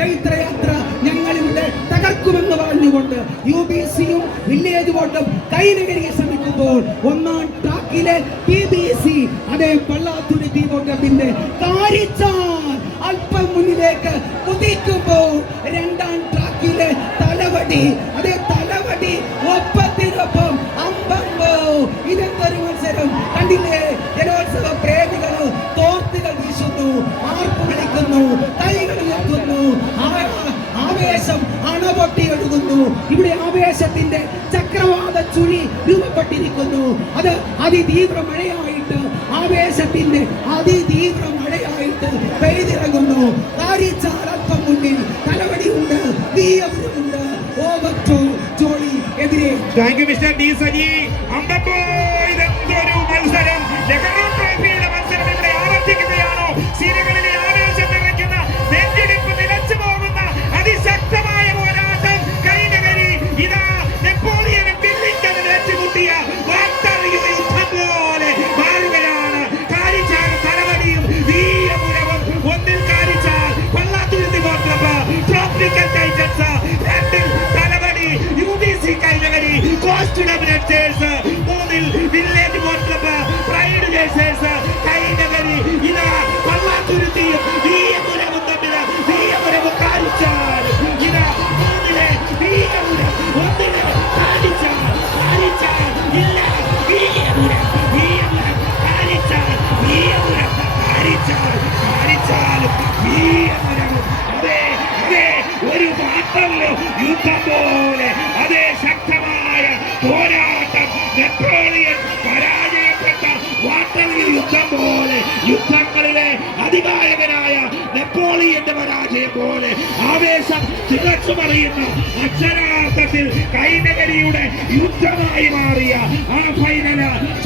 ജൈത്രയാത്ര ഞങ്ങളിവിടെ തകർക്കുമെന്ന് പറഞ്ഞുകൊണ്ട് UBCയും വില്ലേജ് ബോർഡും കൈനകരിയെ ശ്രമിക്കുമ്പോൾ ഒന്നാം ട്രാക്കിലെ PBC അതേ പള്ളാത്തുരുത്തി വോട്ടപ്പിന്റെ കാരിച്ചാൽ അല്പം മുന്നിലേക്ക് കുതിക്കുമ്പോൾ രണ്ടാം ട്രാക്കിലെ തലവടി അതേ തലവടി ഒപ്പത്തിനൊപ്പം അമ്പമ്പോ. ഇതെന്തൊരു മത്സരം കണ്ടില്ലേ? ജലോത്സവ പ്രേമികള് തോർത്തുകൾ വീശുന്നു, ആർപ്പ് വിളിക്കുന്നു, കൈകൾ ഉയർത്തുന്നു, ആവേശം അണപൊട്ടി ഒഴുകുന്നു. ഇവിടെ ആവേശത്തിന്റെ ചക്രവാത ചുഴി രൂപപ്പെട്ടിരിക്കുന്നു. അത് അതിതീവ്ര മഴയായിട്ട്, ആവേശത്തിന്റെ അതിതീവ്ര മഴയായിട്ട് പെയ്തിറങ്ങുന്നു. കാരിച്ചാൽ അല്പം മുന്നിൽ, തലവടിയുണ്ട്, വീയപുരമുണ്ട്, ഓവർ ടു ജോളി എതിരെ. Thank you mister D Saji. അമ്പപ്പോ ഇതെന്തൊരു മത്സരം! നെഹ്റു ട്രോഫിയുടെ മത്സരം ഇവിടെ ആവർത്തിക്കുകയാണോ? സീനുകളിലെ ആവേശം നിറയ്ക്കുന്ന, നെഞ്ചിടിപ്പ് നിലച്ചു പോകുന്ന അതിശക്തമായ പോരാട്ടം കൈനകരി. ഇതാ നെപ്പോളിയനെ ബില്ലിംഗന് ഏറ്റുമുട്ടിയ വാട്ടറിയുടെ യുദ്ധം പോലെ മാറുകയാണ്. കാരിച്ചാൽ തലവടിയും വീരപുരവും. ഒന്നിൽ Karichal Pallathuruthy club tropical titans, രണ്ടിൽ Thalavady UBC Kainakary coast dominators, മൂന്നിൽ village boat club pride chasers Kainakary. ഇതാ പള്ളാത്തുരുത്തിയും വീരപുരവും തമ്മിൽ, വീരപുരവും കാരിച്ചാൽ. ഇതാ മൂന്നിലെ വീരപുരം, ഒന്നിലെ കാരിച്ചാൽ. കാരിച്ചാൽ ഇല്ല, വീരപുരം, വീരപുരം, കാരിച്ചാൽ, വീരപുരം, കാരിച്ചാൽ, കാരിച്ചാലും വീരപുരവും. അതെ അതെ, ഒരു വാട്ടർലോ യുദ്ധം പോലെ, അതേ ശക്തമായ പോരാട്ടം. നെപ്പോളിയൻ പരാജയപ്പെട്ട വാട്ടർലോ യുദ്ധം പോലെ, യുദ്ധങ്ങളിലെ അതിനായകനായ നെപ്പോളിയന്റെ പരാജയം പോലെ ആവേശം തികച്ചു മറിയുന്ന, അക്ഷരാർത്ഥത്തിൽ കൈനകരിയുടെ യുദ്ധമായി മാറിയ ആ ഫൈനൽ